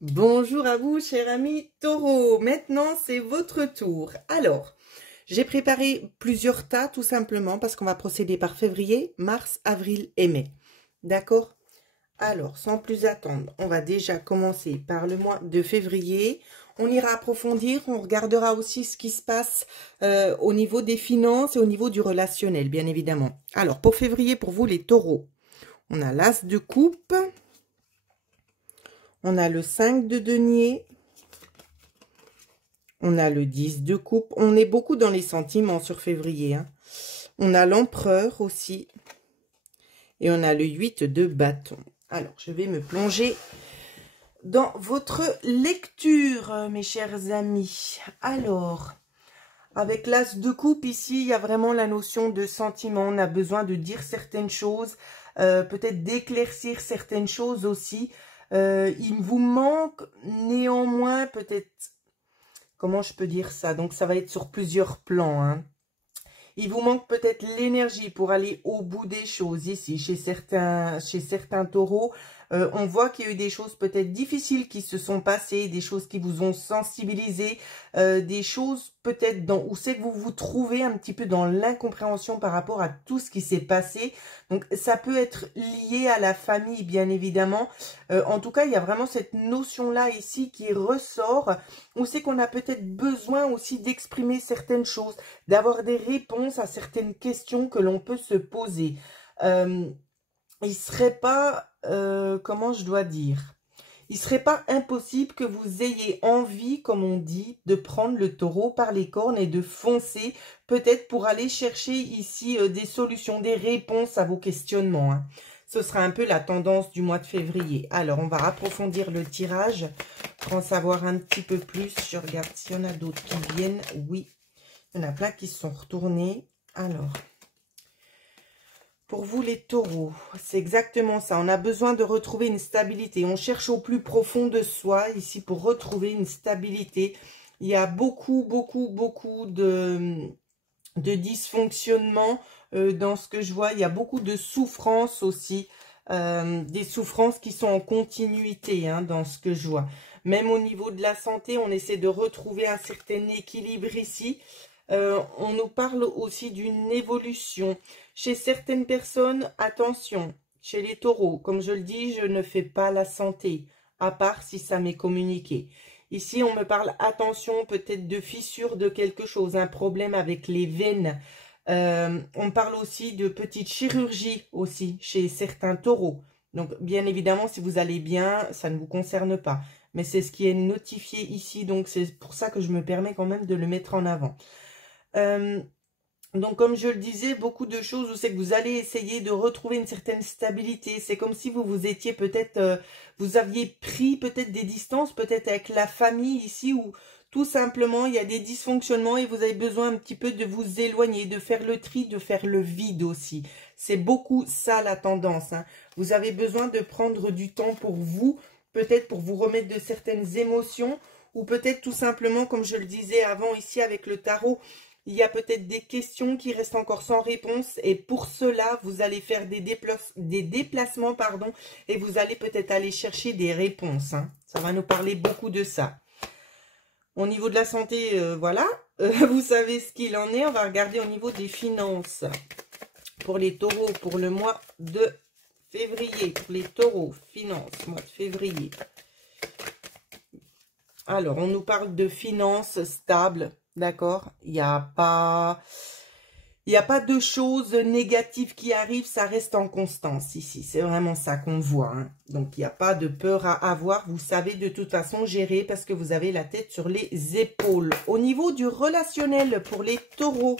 Bonjour à vous, cher ami Taureau. Maintenant, c'est votre tour. Alors, j'ai préparé plusieurs tas, tout simplement, parce qu'on va procéder par février, mars, avril et mai. D'accord? Alors, sans plus attendre, on va déjà commencer par le mois de février. On ira approfondir, on regardera aussi ce qui se passe au niveau des finances et au niveau du relationnel, bien évidemment. Alors, pour février, pour vous, les taureaux, on a l'as de coupe. On a le 5 de denier. On a le 10 de coupe. On est beaucoup dans les sentiments sur février. Hein. On a l'empereur aussi. Et on a le 8 de bâton. Alors, je vais me plonger dans votre lecture, mes chers amis. Alors, avec l'as de coupe, ici, il y a vraiment la notion de sentiment. On a besoin de dire certaines choses, peut-être d'éclaircir certaines choses aussi. Il vous manque néanmoins peut-être, comment je peux dire ça? Donc ça va être sur plusieurs plans. Hein. Il vous manque peut-être l'énergie pour aller au bout des choses ici. Chez certains taureaux, on voit qu'il y a eu des choses peut-être difficiles qui se sont passées, des choses qui vous ont sensibilisé, des choses peut-être où c'est que vous vous trouvez un petit peu dans l'incompréhension par rapport à tout ce qui s'est passé. Donc ça peut être lié à la famille, bien évidemment. En tout cas, il y a vraiment cette notion-là ici qui ressort, où c'est qu'on a peut-être besoin aussi d'exprimer certaines choses, d'avoir des réponses à certaines questions que l'on peut se poser. Il serait pas, comment je dois dire, il serait pas impossible que vous ayez envie, comme on dit, de prendre le taureau par les cornes et de foncer, peut-être pour aller chercher ici des solutions, des réponses à vos questionnements. Hein. Ce sera un peu la tendance du mois de février. Alors, on va approfondir le tirage pour en savoir un petit peu plus. Je regarde s'il y en a d'autres qui viennent. Oui, il y en a plein qui se sont retournés. Alors, pour vous les taureaux, c'est exactement ça. On a besoin de retrouver une stabilité. On cherche au plus profond de soi ici pour retrouver une stabilité. Il y a beaucoup de dysfonctionnement dans ce que je vois. Il y a beaucoup de souffrances aussi. Des souffrances qui sont en continuité hein, dans ce que je vois. Même au niveau de la santé, on essaie de retrouver un certain équilibre ici. On nous parle aussi d'une évolution. Chez certaines personnes, attention, chez les taureaux, comme je le dis, je ne fais pas la santé, à part si ça m'est communiqué. Ici, on me parle, attention, peut-être de fissure de quelque chose, un problème avec les veines. On parle aussi de petite chirurgie aussi chez certains taureaux. Donc, bien évidemment, si vous allez bien, ça ne vous concerne pas. Mais c'est ce qui est notifié ici, donc c'est pour ça que je me permets quand même de le mettre en avant. Donc, comme je le disais, beaucoup de choses où c'est que vous allez essayer de retrouver une certaine stabilité. C'est comme si vous étiez peut-être, vous aviez pris peut-être des distances, peut-être avec la famille ici, où tout simplement il y a des dysfonctionnements et vous avez besoin un petit peu de vous éloigner, de faire le tri, de faire le vide aussi. C'est beaucoup ça la tendance. Hein. Vous avez besoin de prendre du temps pour vous, peut-être pour vous remettre de certaines émotions, ou peut-être tout simplement, comme je le disais avant ici avec le tarot, il y a peut-être des questions qui restent encore sans réponse et pour cela, vous allez faire des déplacements, pardon, et vous allez peut-être aller chercher des réponses. Hein. Ça va nous parler beaucoup de ça. Au niveau de la santé, voilà, vous savez ce qu'il en est. On va regarder au niveau des finances. Pour les taureaux, pour le mois de février. Pour les taureaux, finances, mois de février. Alors, on nous parle de finances stables. D'accord, il n'y a pas de choses négatives qui arrivent, ça reste en constance ici. C'est vraiment ça qu'on voit. Hein. Donc, il n'y a pas de peur à avoir. Vous savez de toute façon gérer parce que vous avez la tête sur les épaules. Au niveau du relationnel pour les taureaux,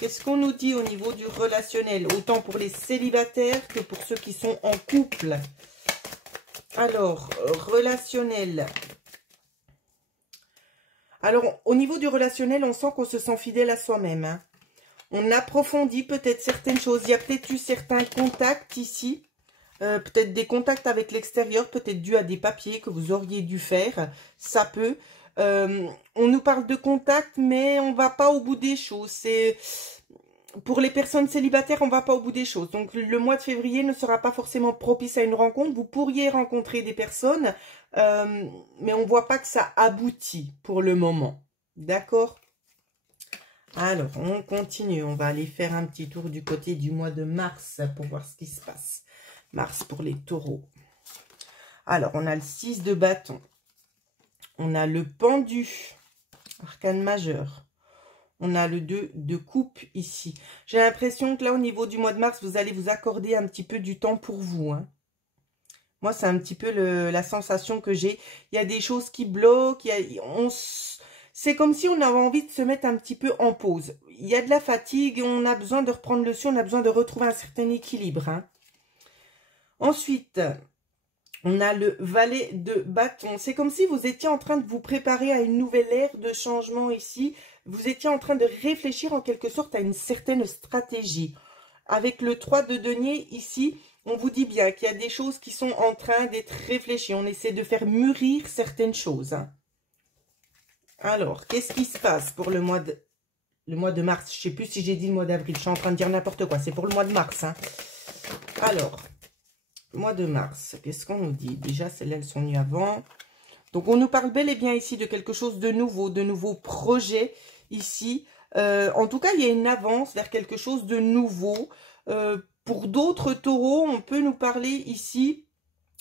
qu'est-ce qu'on nous dit au niveau du relationnel? Autant pour les célibataires que pour ceux qui sont en couple. Alors, relationnel. Alors, au niveau du relationnel, on sent qu'on se sent fidèle à soi-même. Hein. On approfondit peut-être certaines choses. Il y a peut-être eu certains contacts ici. Peut-être des contacts avec l'extérieur, peut-être dû à des papiers que vous auriez dû faire. Ça peut. On nous parle de contacts, mais on ne va pas au bout des choses. pour les personnes célibataires, on va pas au bout des choses. Donc, le mois de février ne sera pas forcément propice à une rencontre. Vous pourriez rencontrer des personnes, mais on voit pas que ça aboutit pour le moment. D'accord? Alors, on continue. On va aller faire un petit tour du côté du mois de mars pour voir ce qui se passe. Mars pour les taureaux. Alors, on a le 6 de bâton. On a le pendu, arcane majeur. On a le 2 de coupe ici. J'ai l'impression que là, au niveau du mois de mars, vous allez vous accorder un petit peu du temps pour vous. Hein. Moi, c'est un petit peu la sensation que j'ai. Il y a des choses qui bloquent. C'est comme si on avait envie de se mettre un petit peu en pause. Il y a de la fatigue. On a besoin de reprendre le dessus. On a besoin de retrouver un certain équilibre. Hein. Ensuite, on a le valet de bâton. C'est comme si vous étiez en train de vous préparer à une nouvelle ère de changement ici. Vous étiez en train de réfléchir en quelque sorte à une certaine stratégie. Avec le 3 de denier ici, on vous dit bien qu'il y a des choses qui sont en train d'être réfléchies. On essaie de faire mûrir certaines choses. Hein. Alors, qu'est-ce qui se passe pour le mois de mars? Je ne sais plus si j'ai dit le mois d'avril. Je suis en train de dire n'importe quoi. C'est pour le mois de mars. Hein. Alors, mois de mars, qu'est-ce qu'on nous dit? Déjà, celles-là, elles sont venues avant. Donc, on nous parle bel et bien ici de quelque chose de nouveaux projets ici. En tout cas, il y a une avance vers quelque chose de nouveau. Pour d'autres taureaux, on peut nous parler ici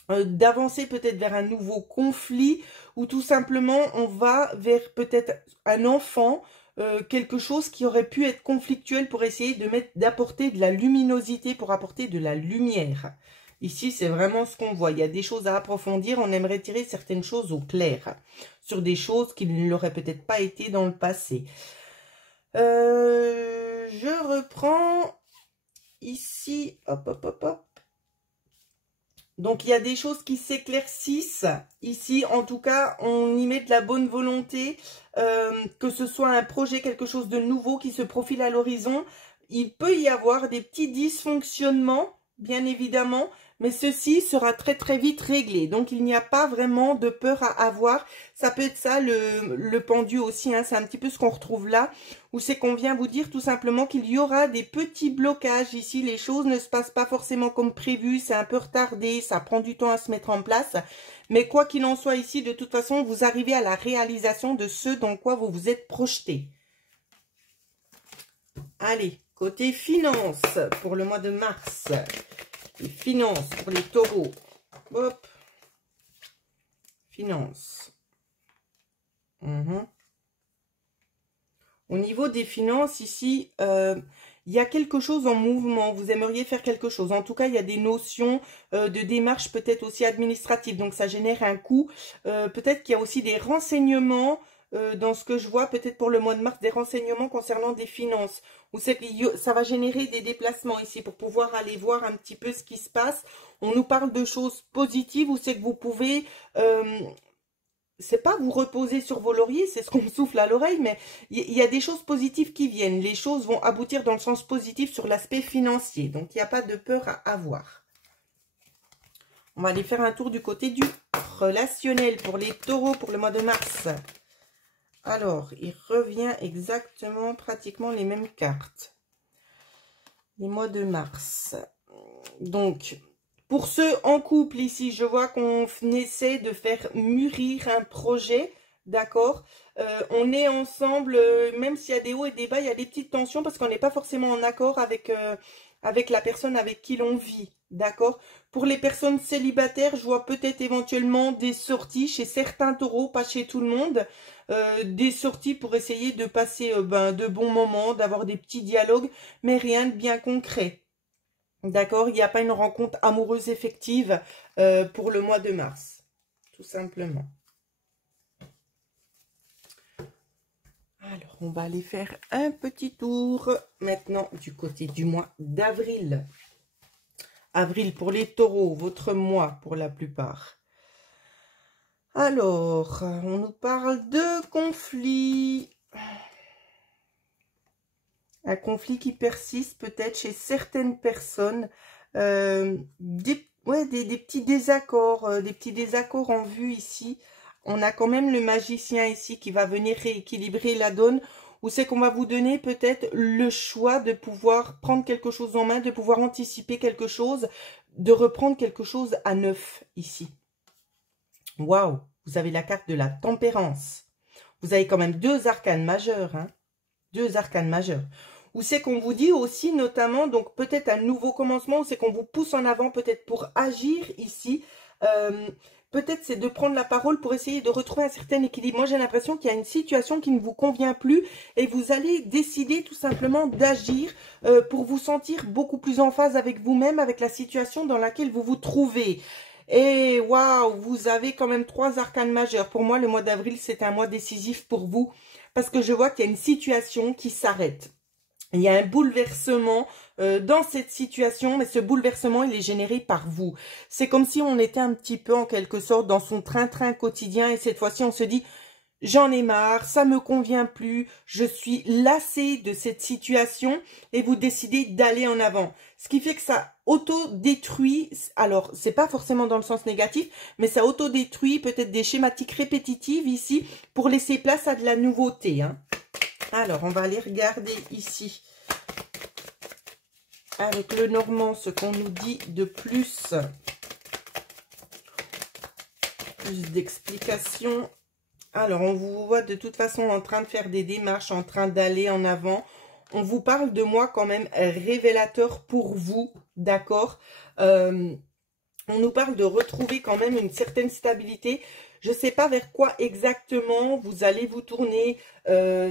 d'avancer peut-être vers un nouveau conflit ou tout simplement, on va vers peut-être un enfant, quelque chose qui aurait pu être conflictuel pour essayer d'apporter de la luminosité, pour apporter de la lumière. Ici, c'est vraiment ce qu'on voit. Il y a des choses à approfondir. On aimerait tirer certaines choses au clair sur des choses qui ne l'auraient peut-être pas été dans le passé. Je reprends ici. Hop, hop, hop, hop. Donc, il y a des choses qui s'éclaircissent. Ici, en tout cas, on y met de la bonne volonté. Que ce soit un projet, quelque chose de nouveau qui se profile à l'horizon. Il peut y avoir des petits dysfonctionnements, bien évidemment. Mais ceci sera très très vite réglé. Donc, il n'y a pas vraiment de peur à avoir. Ça peut être ça, le pendu aussi. Hein, c'est un petit peu ce qu'on retrouve là. Où c'est qu'on vient vous dire tout simplement qu'il y aura des petits blocages ici. Les choses ne se passent pas forcément comme prévu. C'est un peu retardé. Ça prend du temps à se mettre en place. Mais quoi qu'il en soit ici, de toute façon, vous arrivez à la réalisation de ce dans quoi vous vous êtes projeté. Allez, côté finance pour le mois de mars. Les finances pour les taureaux. Hop. Finances. Au niveau des finances, ici, il y a quelque chose en mouvement. Vous aimeriez faire quelque chose. En tout cas, il y a des notions de démarche peut-être aussi administrative. Donc, ça génère un coût. Peut-être qu'il y a aussi des renseignements dans ce que je vois, peut-être pour le mois de mars, des renseignements concernant des finances. Ou ça va générer des déplacements ici pour pouvoir aller voir un petit peu ce qui se passe. On nous parle de choses positives où c'est que vous pouvez... c'est pas vous reposer sur vos lauriers, c'est ce qu'on me souffle à l'oreille, mais il y a des choses positives qui viennent. Les choses vont aboutir dans le sens positif sur l'aspect financier. Donc, il n'y a pas de peur à avoir. On va aller faire un tour du côté du relationnel pour les taureaux pour le mois de mars. Alors, il revient exactement, pratiquement les mêmes cartes. Les mois de mars. Donc, pour ceux en couple ici, je vois qu'on essaie de faire mûrir un projet, d'accord? On est ensemble, même s'il y a des hauts et des bas, il y a des petites tensions parce qu'on n'est pas forcément en accord avec la personne avec qui l'on vit, d'accord? Pour les personnes célibataires, je vois peut-être éventuellement des sorties chez certains taureaux, pas chez tout le monde. Des sorties pour essayer de passer de bons moments, d'avoir des petits dialogues, mais rien de bien concret. D'accord? Il n'y a pas une rencontre amoureuse effective pour le mois de mars. Tout simplement. Alors, on va aller faire un petit tour maintenant du côté du mois d'avril. Avril pour les taureaux, votre mois pour la plupart. Alors, on nous parle de conflit. Un conflit qui persiste peut-être chez certaines personnes. Des petits désaccords, en vue ici. On a quand même le magicien ici qui va venir rééquilibrer la donne. où c'est qu'on va vous donner peut-être le choix de pouvoir prendre quelque chose en main, de pouvoir anticiper quelque chose, de reprendre quelque chose à neuf ici. Waouh, vous avez la carte de la tempérance. Vous avez quand même 2 arcanes majeurs, hein, 2 arcanes majeurs. Où c'est qu'on vous dit aussi notamment, donc peut-être un nouveau commencement, où c'est qu'on vous pousse en avant peut-être pour agir ici. Peut-être c'est de prendre la parole pour essayer de retrouver un certain équilibre. Moi j'ai l'impression qu'il y a une situation qui ne vous convient plus et vous allez décider tout simplement d'agir pour vous sentir beaucoup plus en phase avec vous-même, avec la situation dans laquelle vous vous trouvez. Et waouh, vous avez quand même 3 arcanes majeurs. Pour moi, le mois d'avril, c'est un mois décisif pour vous parce que je vois qu'il y a une situation qui s'arrête. Il y a un bouleversement dans cette situation, mais ce bouleversement, il est généré par vous. C'est comme si on était un petit peu, en quelque sorte, dans son train-train quotidien et cette fois-ci, on se dit... J'en ai marre, ça me convient plus, je suis lassée de cette situation et vous décidez d'aller en avant. Ce qui fait que ça auto-détruit, alors c'est pas forcément dans le sens négatif, mais ça auto-détruit peut-être des schématiques répétitives ici pour laisser place à de la nouveauté, hein. Alors, on va aller regarder ici avec le Normand ce qu'on nous dit de plus. Plus d'explications. Alors, on vous voit de toute façon en train de faire des démarches, en train d'aller en avant. On vous parle de moi quand même révélateur pour vous, d'accord? On nous parle de retrouver quand même une certaine stabilité. Je ne sais pas vers quoi exactement vous allez vous tourner,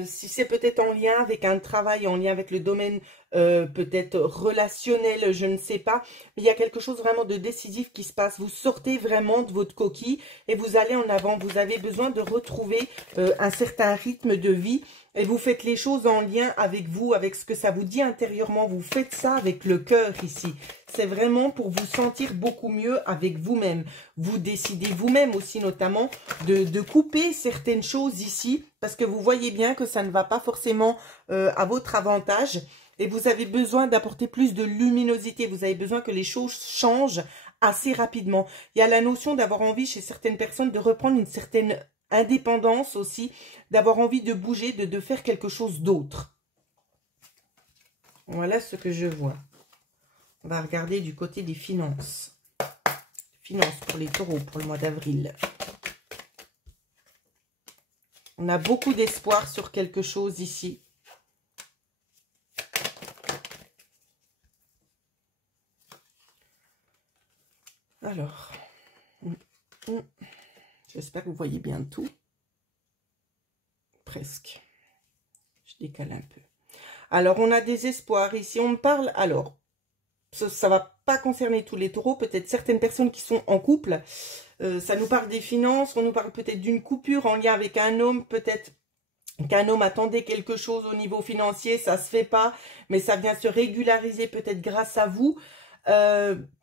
si c'est peut-être en lien avec un travail, en lien avec le domaine peut-être relationnel, je ne sais pas. Mais il y a quelque chose vraiment de décisif qui se passe. Vous sortez vraiment de votre coquille et vous allez en avant. Vous avez besoin de retrouver un certain rythme de vie et vous faites les choses en lien avec vous, avec ce que ça vous dit intérieurement. Vous faites ça avec le cœur ici. C'est vraiment pour vous sentir beaucoup mieux avec vous-même. Vous décidez vous-même aussi notamment de couper certaines choses ici parce que vous voyez bien que ça ne va pas forcément à votre avantage et vous avez besoin d'apporter plus de luminosité. Vous avez besoin que les choses changent assez rapidement. Il y a la notion d'avoir envie chez certaines personnes de reprendre une certaine indépendance aussi, d'avoir envie de bouger, de faire quelque chose d'autre. Voilà ce que je vois. On va regarder du côté des finances. Finances pour les taureaux pour le mois d'avril. On a beaucoup d'espoir sur quelque chose ici. Alors, j'espère que vous voyez bien tout. Presque. Je décale un peu. Alors, on a des espoirs ici. On me parle, alors, ça ne va pas concerner tous les taureaux, peut-être certaines personnes qui sont en couple. Ça nous parle des finances, on nous parle peut-être d'une coupure en lien avec un homme, peut-être qu'un homme attendait quelque chose au niveau financier, ça se fait pas, mais ça vient se régulariser peut-être grâce à vous.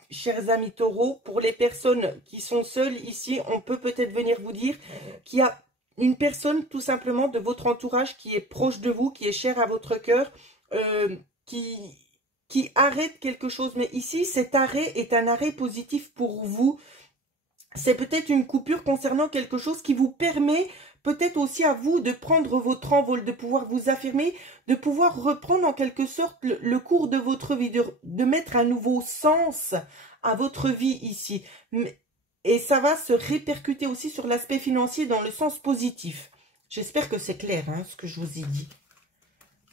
Chers amis taureaux, pour les personnes qui sont seules ici, on peut peut-être venir vous dire qu'il y a une personne tout simplement de votre entourage qui est proche de vous, qui est chère à votre cœur, qui arrête quelque chose. Mais ici, cet arrêt est un arrêt positif pour vous. C'est peut-être une coupure concernant quelque chose qui vous permet peut-être aussi à vous de prendre votre envol, de pouvoir vous affirmer, de pouvoir reprendre en quelque sorte le cours de votre vie, de mettre un nouveau sens à votre vie ici. Et ça va se répercuter aussi sur l'aspect financier dans le sens positif. J'espère que c'est clair, hein, ce que je vous ai dit.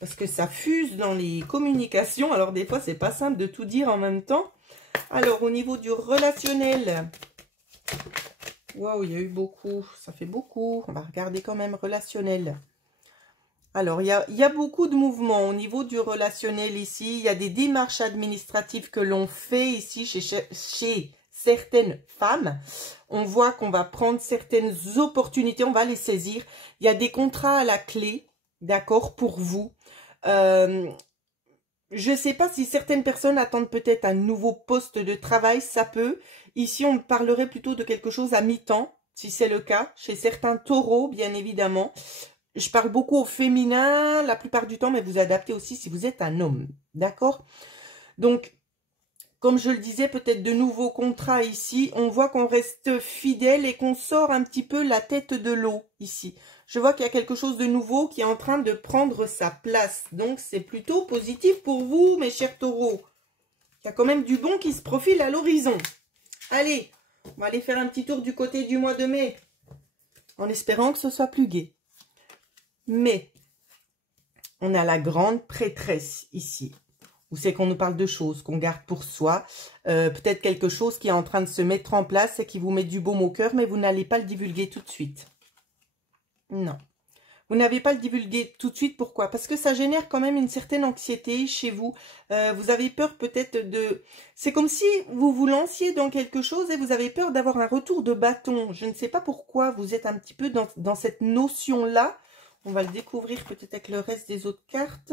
Parce que ça fuse dans les communications. Alors des fois, c'est pas simple de tout dire en même temps. Alors, au niveau du relationnel... Waouh, il y a eu beaucoup. Ça fait beaucoup. On va regarder quand même relationnel. Alors, il y a beaucoup de mouvements au niveau du relationnel ici. Il y a des démarches administratives que l'on fait ici chez certaines femmes. On voit qu'on va prendre certaines opportunités. On va les saisir. Il y a des contrats à la clé, d'accord, pour vous. Je ne sais pas si certaines personnes attendent peut-être un nouveau poste de travail, ça peut. Ici, on parlerait plutôt de quelque chose à mi-temps, si c'est le cas, chez certains taureaux, bien évidemment. Je parle beaucoup au féminin la plupart du temps, mais vous adaptez aussi si vous êtes un homme, d'accord? Donc, comme je le disais, peut-être de nouveaux contrats ici. On voit qu'on reste fidèle et qu'on sort un petit peu la tête de l'eau ici. Je vois qu'il y a quelque chose de nouveau qui est en train de prendre sa place. Donc, c'est plutôt positif pour vous, mes chers taureaux. Il y a quand même du bon qui se profile à l'horizon. Allez, on va aller faire un petit tour du côté du mois de mai. En espérant que ce soit plus gai. Mais, on a la grande prêtresse ici. Où c'est qu'on nous parle de choses qu'on garde pour soi. Peut-être quelque chose qui est en train de se mettre en place et qui vous met du baume au cœur, mais vous n'allez pas le divulguer tout de suite. Non. Vous n'avez pas le divulguer tout de suite. Pourquoi? Parce que ça génère quand même une certaine anxiété chez vous. Vous avez peur peut-être de... C'est comme si vous vous lanciez dans quelque chose et vous avez peur d'avoir un retour de bâton. Je ne sais pas pourquoi vous êtes un petit peu dans cette notion-là. On va le découvrir peut-être avec le reste des autres cartes.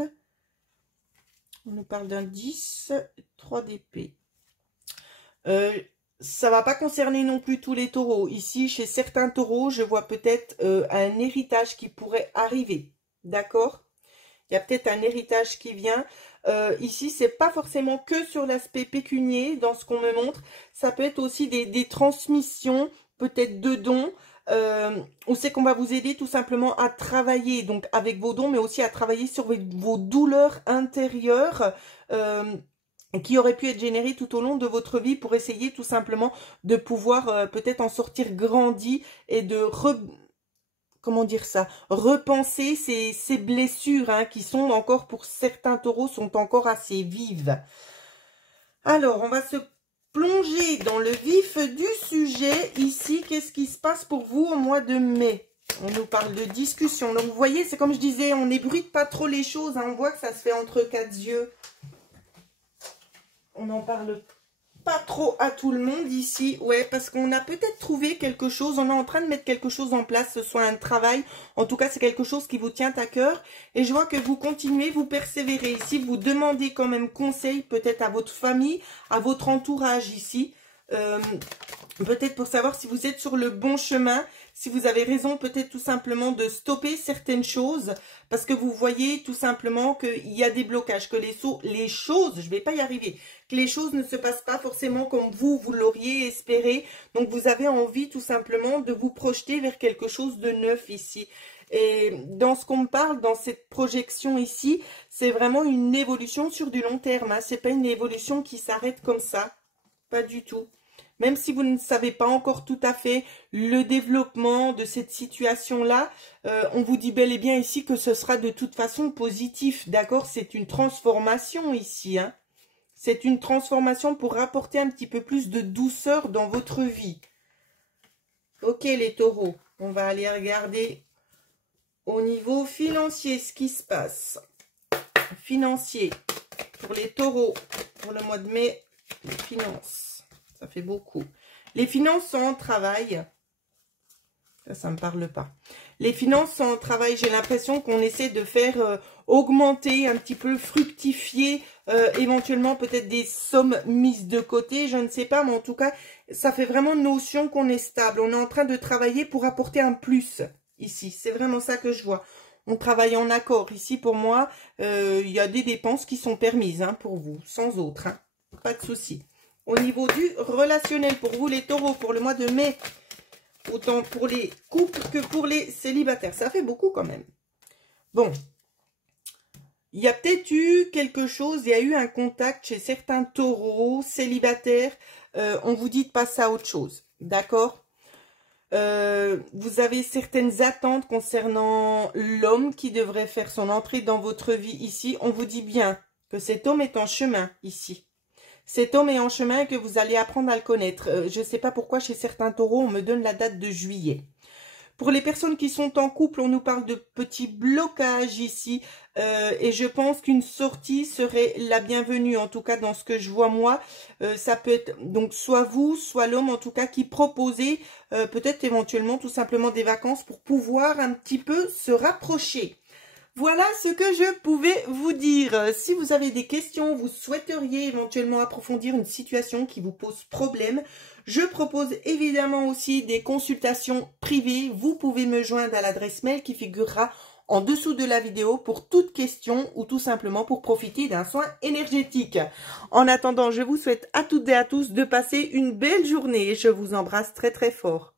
On nous parle d'un 10, 3 d'épée. Ça va pas concerner non plus tous les taureaux. Ici, chez certains taureaux, je vois peut-être un héritage qui pourrait arriver. D'accord? Il y a peut-être un héritage qui vient. Ici, c'est pas forcément que sur l'aspect pécunier, dans ce qu'on me montre. Ça peut être aussi des transmissions, peut-être de dons. On sait qu'on va vous aider tout simplement à travailler donc avec vos dons, mais aussi à travailler sur vos douleurs intérieures qui auraient pu être générées tout au long de votre vie pour essayer tout simplement de pouvoir peut-être en sortir grandi et de comment dire ça, repenser ces blessures hein, qui sont encore pour certains taureaux sont encore assez vives. Alors on va se plonger dans le vif du sujet. Ici, qu'est-ce qui se passe pour vous au mois de mai? On nous parle de discussion. Donc, vous voyez, c'est comme je disais, on n'ébruite pas trop les choses. Hein. On voit que ça se fait entre quatre yeux. On n'en parle pas trop à tout le monde ici. Ouais, parce qu'on a peut-être trouvé quelque chose. On est en train de mettre quelque chose en place. Ce soit un travail. En tout cas, c'est quelque chose qui vous tient à cœur. Et je vois que vous continuez, vous persévérez ici. Vous demandez quand même conseil peut-être à votre famille, à votre entourage ici. Peut-être pour savoir si vous êtes sur le bon chemin, si vous avez raison peut-être tout simplement de stopper certaines choses, parce que vous voyez tout simplement qu'il y a des blocages, que les choses, je ne vais pas y arriver, que les choses ne se passent pas forcément comme vous l'auriez espéré, donc vous avez envie tout simplement de vous projeter vers quelque chose de neuf ici. Et dans ce qu'on me parle, dans cette projection ici, c'est vraiment une évolution sur du long terme, hein. C'est pas une évolution qui s'arrête comme ça, pas du tout. Même si vous ne savez pas encore tout à fait le développement de cette situation-là, on vous dit bel et bien ici que ce sera de toute façon positif, d'accord? C'est une transformation ici, hein. C'est une transformation pour apporter un petit peu plus de douceur dans votre vie. Ok les taureaux, on va aller regarder au niveau financier ce qui se passe. Financier pour les taureaux, pour le mois de mai, les finances. Ça fait beaucoup. Les finances sont en travail. Ça ne me parle pas. Les finances sont en travail. J'ai l'impression qu'on essaie de faire augmenter, un petit peu fructifier, éventuellement peut-être des sommes mises de côté. Je ne sais pas, mais en tout cas, ça fait vraiment notion qu'on est stable. On est en train de travailler pour apporter un plus ici. C'est vraiment ça que je vois. On travaille en accord. Ici, pour moi, il y a des dépenses qui sont permises hein, pour vous, sans autre. Hein. Pas de souci. Au niveau du relationnel, pour vous les taureaux, pour le mois de mai, autant pour les couples que pour les célibataires. Ça fait beaucoup quand même. Bon, il y a peut-être eu quelque chose, il y a eu un contact chez certains taureaux célibataires. On vous dit de passer à autre chose, d'accord? Vous avez certaines attentes concernant l'homme qui devrait faire son entrée dans votre vie ici. On vous dit bien que cet homme est en chemin ici. Cet homme est en chemin et que vous allez apprendre à le connaître. Je ne sais pas pourquoi chez certains taureaux, on me donne la date de juillet. Pour les personnes qui sont en couple, on nous parle de petits blocages ici. Et je pense qu'une sortie serait la bienvenue. En tout cas, dans ce que je vois moi, ça peut être donc soit vous, soit l'homme en tout cas qui proposait peut-être éventuellement tout simplement des vacances pour pouvoir un petit peu se rapprocher. Voilà ce que je pouvais vous dire. Si vous avez des questions, vous souhaiteriez éventuellement approfondir une situation qui vous pose problème, je propose évidemment aussi des consultations privées. Vous pouvez me joindre à l'adresse mail qui figurera en dessous de la vidéo pour toute question ou tout simplement pour profiter d'un soin énergétique. En attendant, je vous souhaite à toutes et à tous de passer une belle journée et je vous embrasse très très fort.